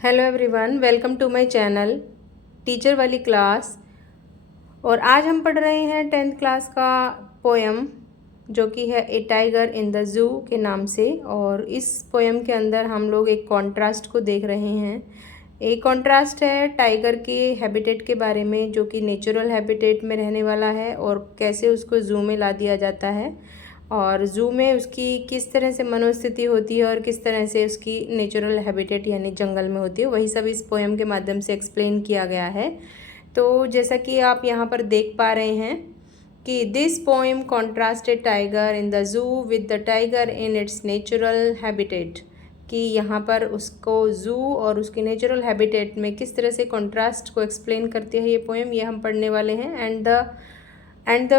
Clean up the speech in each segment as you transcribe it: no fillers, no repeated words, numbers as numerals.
Hello everyone, welcome to my channel teacher वाली class. और आज हम पढ़ रहे हैं 10th क्लास का पोएम जो कि है ए टाइगर इन द जू के नाम से। और इस पोएम के अंदर हम लोग एक कॉन्ट्रास्ट को देख रहे हैं। एक कॉन्ट्रास्ट है टाइगर के हैबिटेट के बारे में, जो कि नेचुरल हैबिटेट में रहने वाला है और कैसे उसको जू में ला दिया जाता है और ज़ू में उसकी किस तरह से मनोस्थिति होती है और किस तरह से उसकी नेचुरल हैबिटेट यानी जंगल में होती है, वही सब इस पोएम के माध्यम से एक्सप्लेन किया गया है। तो जैसा कि आप यहाँ पर देख पा रहे हैं कि this poem contrasted tiger in the जू with the tiger in its natural habitat, कि यहाँ पर उसको ज़ू और उसकी नेचुरल हैबिटेट में किस तरह से कॉन्ट्रास्ट को एक्सप्लेन करती है ये पोएम, ये हम पढ़ने वाले हैं। And the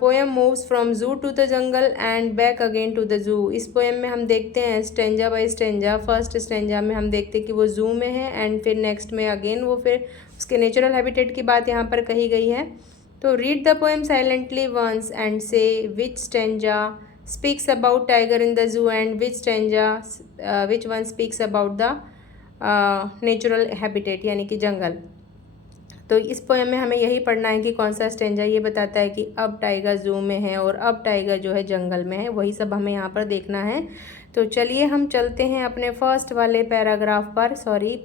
poem moves from zoo to the jungle and back again to the zoo. इस पोएम में हम देखते हैं stanza by stanza. First stanza में हम देखते हैं कि वो जू में है एंड फिर नेक्स्ट में अगेन वो फिर उसके नेचुरल हैबिटेट की बात यहाँ पर कही गई है। तो read the poem silently once and say which stanza speaks about tiger in the zoo and which stanza which one speaks about the natural habitat यानी कि जंगल। तो इस पोएम में हमें यही पढ़ना है कि कौन सा स्टेंजा ये बताता है कि अब टाइगर जू में है और अब टाइगर जो है जंगल में है, वही सब हमें यहाँ पर देखना है। तो चलिए हम चलते हैं अपने फर्स्ट वाले पैराग्राफ पर,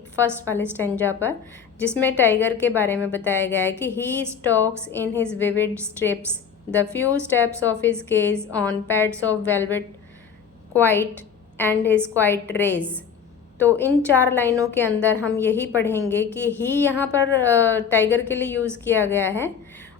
फर्स्ट वाले स्टेंजा पर, जिसमें टाइगर के बारे में बताया गया है कि he stalks in his vivid stripes the few steps of his cage on pads of velvet quiet and his quiet rage. तो इन 4 लाइनों के अंदर हम यही पढ़ेंगे कि ही यहाँ पर टाइगर के लिए यूज़ किया गया है।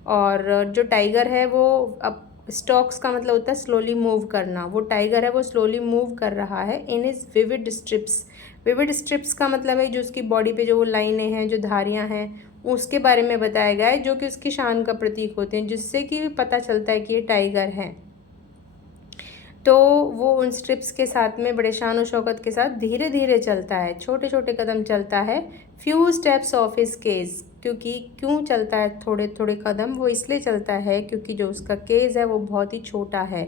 और जो टाइगर है वो अब स्टॉक्स का मतलब होता है स्लोली मूव करना। वो टाइगर है वो स्लोली मूव कर रहा है in his vivid stripes. Vivid stripes का मतलब है जो उसकी बॉडी पे जो वो लाइनें हैं, जो धारियाँ हैं, उसके बारे में बताया गया है, जो कि उसकी शान का प्रतीक होते हैं, जिससे कि पता चलता है कि ये टाइगर है। तो वो उन स्ट्रिप्स के साथ में बड़े शान और शौकत के साथ धीरे धीरे चलता है, छोटे छोटे कदम चलता है। Few steps of his cage, क्योंकि क्यों चलता है थोड़े थोड़े कदम, वो इसलिए चलता है क्योंकि जो उसका केज है वो बहुत ही छोटा है,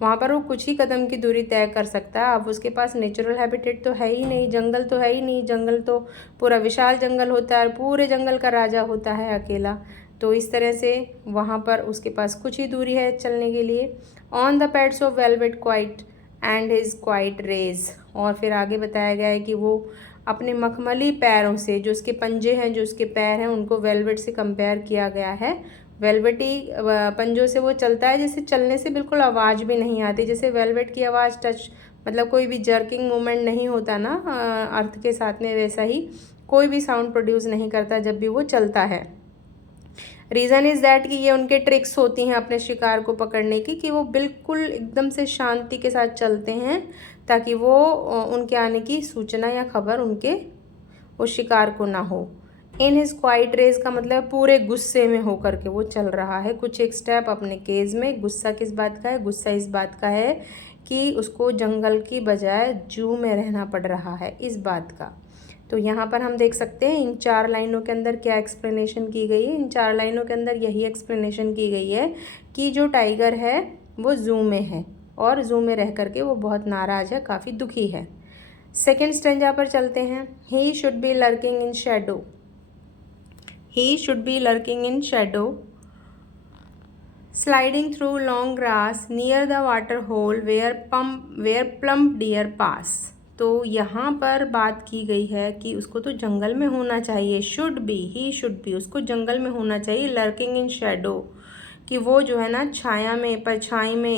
वहाँ पर वो कुछ ही कदम की दूरी तय कर सकता है। अब उसके पास नेचुरल हैबिटेट तो है ही नहीं, जंगल तो है ही नहीं, जंगल तो पूरा विशाल जंगल होता है और पूरे जंगल का राजा होता है अकेला। तो इस तरह से वहाँ पर उसके पास कुछ ही दूरी है चलने के लिए। On the pads of velvet quiet and his quiet rage, और फिर आगे बताया गया है कि वो अपने मखमली पैरों से, जो उसके पंजे हैं, जो उसके पैर हैं, उनको वेलवेट से कंपेयर किया गया है। वेलवेटी पंजों से वो चलता है, जैसे चलने से बिल्कुल आवाज़ भी नहीं आती, जैसे वेलवेट की आवाज़ टच मतलब कोई भी जर्किंग मूवमेंट नहीं होता ना अर्थ के साथ में, वैसा ही कोई भी साउंड प्रोड्यूस नहीं करता जब भी वो चलता है। रीज़न इज़ दैट कि ये उनके ट्रिक्स होती हैं अपने शिकार को पकड़ने की, कि वो बिल्कुल एकदम से शांति के साथ चलते हैं ताकि वो उनके आने की सूचना या खबर उनके उस शिकार को ना हो। इन हिज क्वाइट रेज का मतलब पूरे गुस्से में होकर के वो चल रहा है, कुछ एक स्टेप अपने केज में। गुस्सा किस बात का है? गुस्सा इस बात का है कि उसको जंगल की बजाय जू में रहना पड़ रहा है, इस बात का। तो यहाँ पर हम देख सकते हैं इन 4 लाइनों के अंदर क्या एक्सप्लेनेशन की गई है। इन 4 लाइनों के अंदर यही एक्सप्लेनेशन की गई है कि जो टाइगर है वो जू में है और जू में रह करके वो बहुत नाराज़ है, काफ़ी दुखी है। सेकेंड स्टेंजा पर चलते हैं। He should be lurking in shadow, he should be lurking in shadow sliding through long grass near the water hole where plump deer pass. तो यहाँ पर बात की गई है कि उसको तो जंगल में होना चाहिए, should be, he should B, उसको जंगल में होना चाहिए। लर्किंग इन शेडो, कि वो जो है ना छाया में,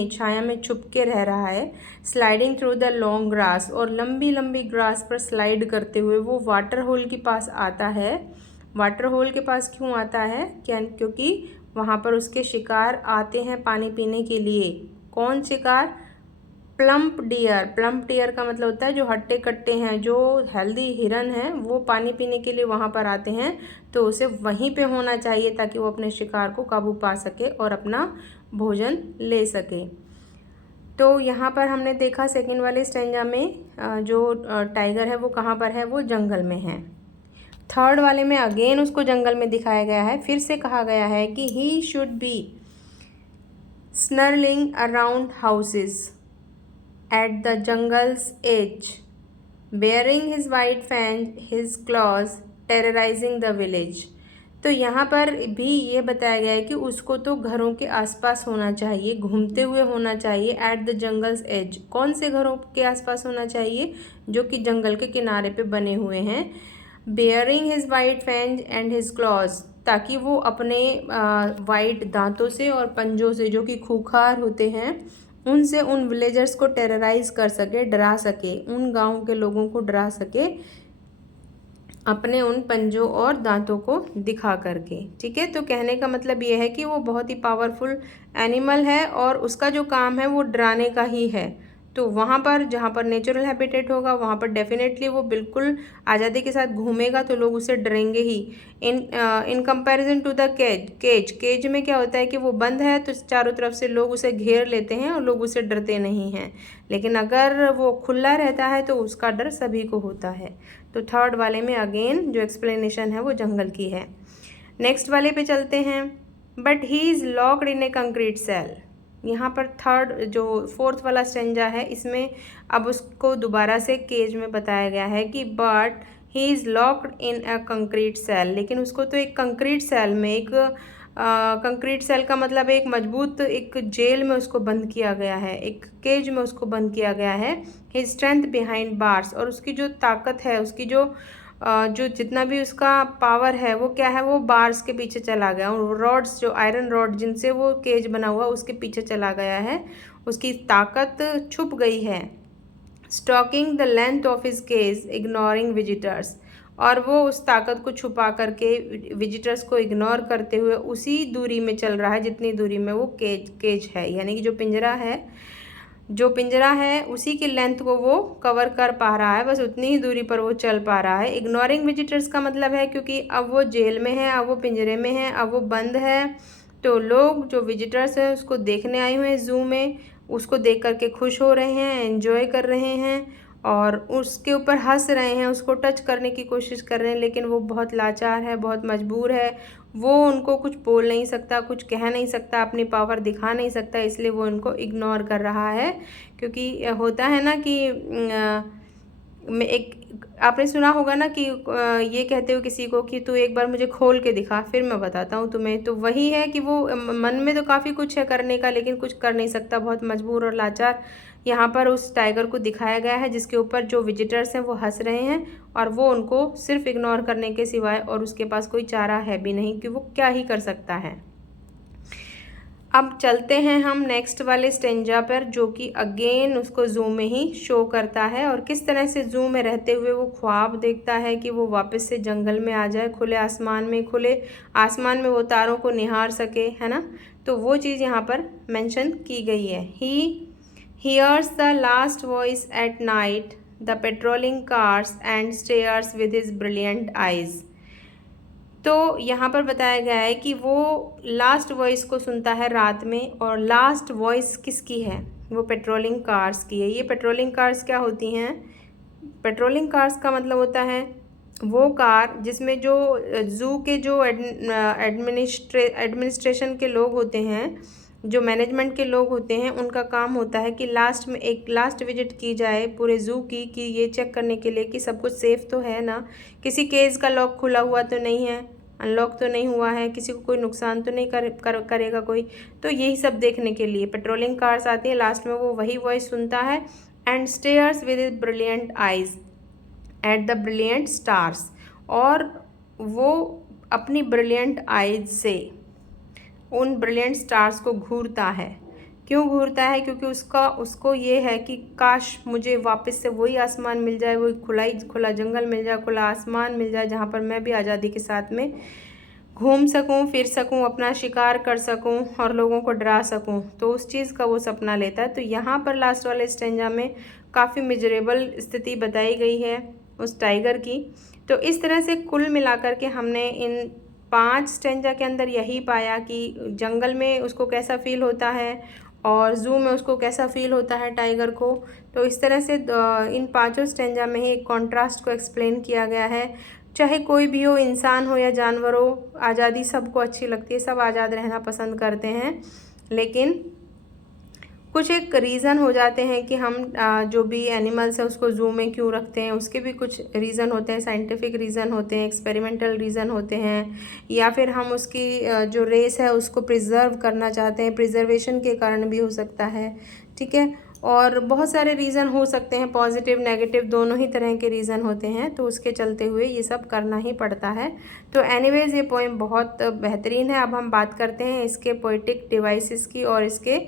छाया में छुप के रह रहा है। Sliding through the long grass, और लंबी लंबी ग्रास पर स्लाइड करते हुए वो वाटर होल के पास आता है। वाटर होल के पास क्यों आता है? क्योंकि वहाँ पर उसके शिकार आते हैं पानी पीने के लिए। कौन शिकार? Plump dear. प्लम्प डियर का मतलब होता है जो हट्टे कट्टे हैं, जो हेल्दी हिरन हैं, वो पानी पीने के लिए वहाँ पर आते हैं। तो उसे वहीं पे होना चाहिए ताकि वो अपने शिकार को काबू पा सके और अपना भोजन ले सके। तो यहाँ पर हमने देखा सेकंड वाले स्टेंजा में जो टाइगर है वो कहाँ पर है? वो जंगल में है। थर्ड वाले में अगेन उसको जंगल में दिखाया गया है। फिर से कहा गया है कि ही should B snarling around houses at the jungle's edge bearing his white fangs, his claws, terrorizing the village। तो यहाँ पर भी ये बताया गया है कि उसको तो घरों के आसपास होना चाहिए, घूमते हुए होना चाहिए, एट द जंगल्स एज। कौन से घरों के आसपास होना चाहिए? जो कि जंगल के किनारे पे बने हुए हैं। Baring his white fang and his claws, ताकि वो अपने वाइट दांतों से और पंजों से, जो कि खूंखार होते हैं, उनसे उन विलेजर्स को टेरराइज कर सके, डरा सके, उन गाँव के लोगों को डरा सके अपने उन पंजों और दांतों को दिखा करके। ठीक है, तो कहने का मतलब ये है कि वो बहुत ही पावरफुल एनिमल है और उसका जो काम है वो डराने का ही है। तो वहाँ पर जहाँ पर नेचुरल हैबिटेट होगा वहाँ पर डेफिनेटली वो बिल्कुल आज़ादी के साथ घूमेगा, तो लोग उसे डरेंगे ही। In comparison to the cage में क्या होता है कि वो बंद है तो चारों तरफ से लोग उसे घेर लेते हैं और लोग उसे डरते नहीं हैं। लेकिन अगर वो खुला रहता है तो उसका डर सभी को होता है। तो थर्ड वाले में अगेन जो एक्सप्लेनेशन है वो जंगल की है। नेक्स्ट वाले पे चलते हैं। But he is locked in a concrete cell. यहाँ पर थर्ड जो फोर्थ वाला स्टेंजा है इसमें अब उसको दोबारा से केज में बताया गया है कि but he is locked in a concrete cell. लेकिन उसको तो एक कंक्रीट सेल में, एक कंक्रीट सेल का मतलब एक मजबूत एक जेल में उसको बंद किया गया है, एक केज में उसको बंद किया गया है। हिज स्ट्रेंथ बिहाइंड बार्स, और उसकी जो ताकत है, उसकी जो जितना भी उसका पावर है वो क्या है, वो बार्स के पीछे चला गया। और रॉड्स, जो आयरन रॉड जिनसे वो केज बना हुआ उसके पीछे चला गया है, उसकी ताकत छुप गई है। Stalking the length of his cage ignoring visitors, और वो उस ताकत को छुपा करके विजिटर्स को इग्नोर करते हुए उसी दूरी में चल रहा है जितनी दूरी में वो केज है, यानी कि जो पिंजरा है उसी की लेंथ को वो कवर कर पा रहा है, बस उतनी ही दूरी पर वो चल पा रहा है। इग्नोरिंग विजिटर्स का मतलब है क्योंकि अब वो जेल में है, अब वो पिंजरे में है, अब वो बंद है, तो लोग जो विजिटर्स हैं उसको देखने आए हुए हैं ज़ू में, उसको देख करके खुश हो रहे हैं, एंजॉय कर रहे हैं और उसके ऊपर हंस रहे हैं, उसको टच करने की कोशिश कर रहे हैं, लेकिन वो बहुत लाचार है, बहुत मजबूर है। वो उनको कुछ बोल नहीं सकता, कुछ कह नहीं सकता, अपनी पावर दिखा नहीं सकता, इसलिए वो उनको इग्नोर कर रहा है। क्योंकि होता है ना कि एक आपने सुना होगा ना कि ये कहते हो किसी को कि तू एक बार मुझे खोल के दिखा फिर मैं बताता हूँ तुम्हें। तो वही है कि वो मन में तो काफ़ी कुछ है करने का, लेकिन कुछ कर नहीं सकता, बहुत मजबूर और लाचार यहाँ पर उस टाइगर को दिखाया गया है, जिसके ऊपर जो विजिटर्स हैं वो हंस रहे हैं और वो उनको सिर्फ इग्नोर करने के सिवाय और उसके पास कोई चारा है भी नहीं कि वो क्या ही कर सकता है। अब चलते हैं हम नेक्स्ट वाले स्टेंजा पर, जो कि अगेन उसको ज़ू में ही शो करता है और किस तरह से ज़ू में रहते हुए वो ख्वाब देखता है कि वो वापस से जंगल में आ जाए, खुले आसमान में वो तारों को निहार सके, है ना। तो वो चीज़ यहाँ पर मेंशन की गई है। ही hears the last voice at night, the patrolling cars and stares with his brilliant eyes। तो यहाँ पर बताया गया है कि वो लास्ट वॉइस को सुनता है रात में, और लास्ट वॉइस किसकी है, वो पेट्रोलिंग कार्स की है। ये पेट्रोलिंग कार्स क्या होती हैं? पेट्रोलिंग कार्स का मतलब होता है वो कार जिसमें जो ज़ू के जो एडमिनिस्ट्रेशन के लोग होते हैं, जो मैनेजमेंट के लोग होते हैं, उनका काम होता है कि लास्ट में एक लास्ट विजिट की जाए पूरे ज़ू की, कि ये चेक करने के लिए कि सब कुछ सेफ़ तो है ना, किसी केज का लॉक खुला हुआ तो नहीं है, अनलॉक तो नहीं हुआ है, किसी को कोई नुकसान तो नहीं करेगा कोई। तो यही सब देखने के लिए पेट्रोलिंग कार्स आती है, लास्ट में वो वही वॉइस सुनता है। And stairs with his brilliant eyes at the brilliant stars, और वो अपनी ब्रिलियंट आइज से उन ब्रिलियंट स्टार्स को घूरता है। क्यों घूरता है? क्योंकि उसको ये है कि काश मुझे वापस से वही आसमान मिल जाए, वही खुला जंगल मिल जाए, खुला आसमान मिल जाए, जहाँ पर मैं भी आज़ादी के साथ में घूम सकूं, फिर सकूं, अपना शिकार कर सकूं और लोगों को डरा सकूं। तो उस चीज़ का वो सपना लेता है। तो यहाँ पर लास्ट वाले स्टेंजा में काफ़ी मिजरेबल स्थिति बताई गई है उस टाइगर की। तो इस तरह से कुल मिलाकर के हमने इन 5 स्टेंजा के अंदर यही पाया कि जंगल में उसको कैसा फील होता है और ज़ू में उसको कैसा फील होता है टाइगर को। तो इस तरह से इन 5 स्टेंजा में ही एक कॉन्ट्रास्ट को एक्सप्लेन किया गया है। चाहे कोई भी हो, इंसान हो या जानवर हो, आज़ादी सबको अच्छी लगती है, सब आज़ाद रहना पसंद करते हैं, लेकिन कुछ एक रीज़न हो जाते हैं कि हम जो भी एनिमल्स है उसको ज़ू में क्यों रखते हैं, उसके भी कुछ रीज़न होते हैं, साइंटिफिक रीज़न होते हैं, एक्सपेरिमेंटल रीज़न होते हैं, या फिर हम उसकी जो रेस है उसको प्रिजर्व करना चाहते हैं, प्रिजर्वेशन के कारण भी हो सकता है, ठीक है। और बहुत सारे रीज़न हो सकते हैं, पॉजिटिव नेगेटिव दोनों ही तरह के रीज़न होते हैं, तो उसके चलते हुए ये सब करना ही पड़ता है। तो एनीवेज़ ये पोएम बहुत बेहतरीन है। अब हम बात करते हैं इसके पोइटिक डिवाइसेस की और इसके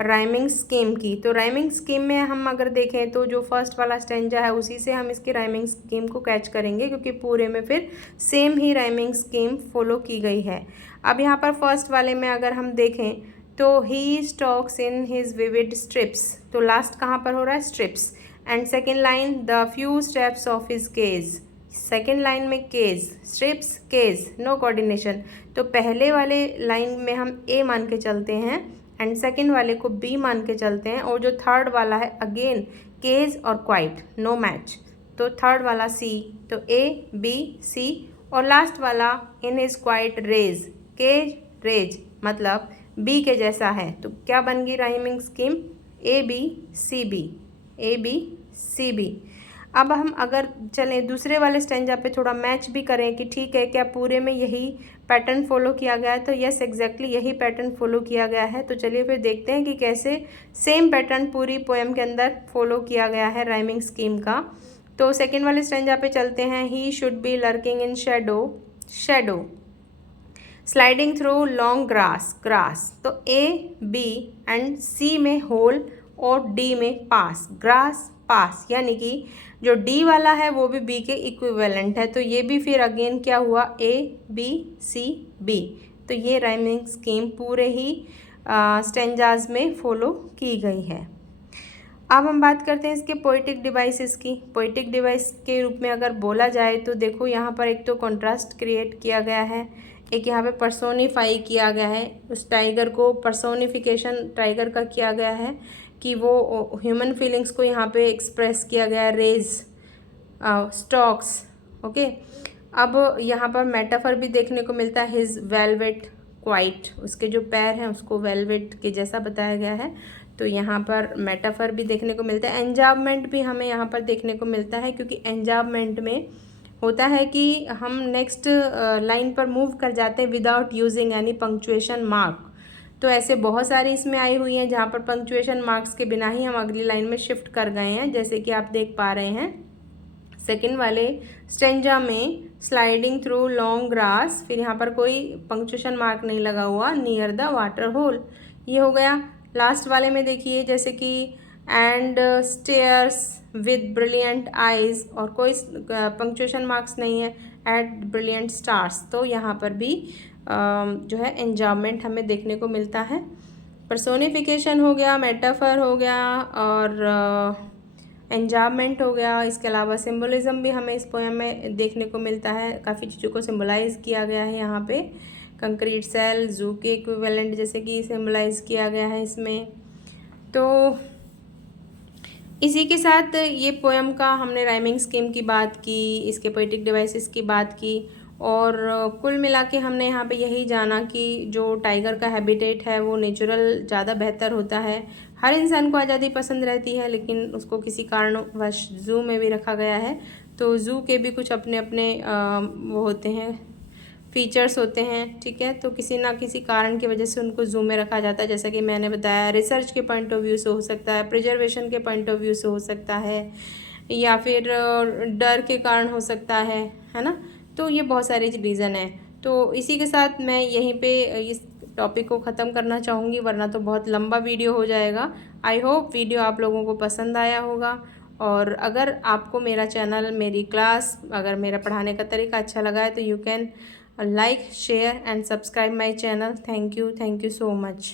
राइमिंग स्कीम की। तो राइमिंग स्कीम में हम अगर देखें तो जो फर्स्ट वाला स्टेंजा है उसी से हम इसकी राइमिंग स्कीम को कैच करेंगे, क्योंकि पूरे में फिर सेम ही राइमिंग स्कीम फॉलो की गई है। अब यहाँ पर फर्स्ट वाले में अगर हम देखें तो he stalks in his vivid stripes, तो लास्ट कहाँ पर हो रहा है, stripes. And second line the few steps of his cage, second line में cage, stripes, cage, no coordination. तो पहले वाले लाइन में हम ए मान के चलते हैं एंड सेकेंड वाले को बी मान के चलते हैं, और जो थर्ड वाला है अगेन केज और क्वाइट, नो मैच, तो थर्ड वाला सी, तो ए बी सी, और लास्ट वाला in his quiet rage, cage rage मतलब बी के जैसा है। तो क्या बन गई rhyming scheme, A B C B, A B C B. अब हम अगर चलें दूसरे वाले स्टेंजा पे थोड़ा मैच भी करें कि ठीक है क्या पूरे में यही पैटर्न फॉलो किया गया है, तो यस एग्जैक्टली यही पैटर्न फॉलो किया गया है। तो चलिए फिर देखते हैं कि कैसे सेम पैटर्न पूरी पोएम के अंदर फॉलो किया गया है राइमिंग स्कीम का। तो सेकेंड वाले स्टेंजा पे चलते हैं। He should be lurking in shadow, shadow, sliding through long grass, grass. तो ए बी एंड सी में होल और डी में पास, ग्रास पास, यानी कि जो डी वाला है वो भी बी के इक्विवेलेंट है। तो ये भी फिर अगेन क्या हुआ, ए बी सी बी। तो ये राइमिंग स्कीम पूरे ही स्टेंजाज में फॉलो की गई है। अब हम बात करते हैं इसके पोइटिक डिवाइसेस की। पोइटिक डिवाइस के रूप में अगर बोला जाए तो देखो यहाँ पर एक तो कॉन्ट्रास्ट क्रिएट किया गया है, एक यहाँ पे पर्सोनीफाई किया गया है, उस टाइगर को पर्सोनिफिकेशन टाइगर का किया गया है कि वो ह्यूमन फीलिंग्स को यहाँ पे एक्सप्रेस किया गया है, रेज, स्टॉक्स, ओके। अब यहाँ पर मेटाफर भी देखने को मिलता है, हिज वेलवेट क्वाइट, उसके जो पैर हैं उसको वेलवेट के जैसा बताया गया है। तो यहाँ पर मेटाफर भी देखने को मिलता है। एंजावमेंट भी हमें यहाँ पर देखने को मिलता है, क्योंकि एंजावमेंट में होता है कि हम नेक्स्ट लाइन पर मूव कर जाते हैं without using any punctuation mark. तो ऐसे बहुत सारी इसमें आई हुई हैं जहाँ पर पंक्चुएशन मार्क्स के बिना ही हम अगली लाइन में शिफ्ट कर गए हैं, जैसे कि आप देख पा रहे हैं सेकेंड वाले स्टेंजा में स्लाइडिंग थ्रू लॉन्ग ग्रास, फिर यहाँ पर कोई पंक्चुएशन मार्क नहीं लगा हुआ, नियर द वाटर होल, ये हो गया। लास्ट वाले में देखिए जैसे कि and stairs with brilliant eyes, और कोई पंक्चुएशन मार्क्स नहीं है, एट ब्रिलियंट स्टार्स। तो यहाँ पर भी जो है एंजावमेंट हमें देखने को मिलता है। पर्सोनिफिकेशन हो गया, मेटाफर हो गया और एंजावमेंट हो गया। इसके अलावा सिम्बोलिज्म भी हमें इस पोएम में देखने को मिलता है, काफ़ी चीज़ों को सिम्बलाइज़ किया गया है यहाँ पे। कंक्रीट सेल, जू के इक्विवेलेंट जैसे कि सिम्बलाइज़ किया गया है इसमें। तो इसी के साथ ये पोएम का हमने राइमिंग स्कीम की बात की, इसके पोएटिक डिवाइसेस की बात की, और कुल मिला के हमने यहाँ पे यही जाना कि जो टाइगर का हैबिटेट है वो नेचुरल ज़्यादा बेहतर होता है। हर इंसान को आज़ादी पसंद रहती है, लेकिन उसको किसी कारणवश ज़ू में भी रखा गया है। तो ज़ू के भी कुछ अपने अपने वो होते हैं, फीचर्स होते हैं, ठीक है। तो किसी ना किसी कारण की वजह से उनको ज़ू में रखा जाता है, जैसा कि मैंने बताया रिसर्च के पॉइंट ऑफ व्यू से हो सकता है, प्रिजर्वेशन के पॉइंट ऑफ व्यू से हो सकता है, या फिर डर के कारण हो सकता है ना। तो ये बहुत सारे रीज़न है। तो इसी के साथ मैं यहीं पे इस टॉपिक को ख़त्म करना चाहूँगी, वरना तो बहुत लंबा वीडियो हो जाएगा। आई होप वीडियो आप लोगों को पसंद आया होगा, और अगर आपको मेरा चैनल, मेरी क्लास, अगर मेरा पढ़ाने का तरीका अच्छा लगा है तो you can like, share and subscribe my channel. Thank you so much.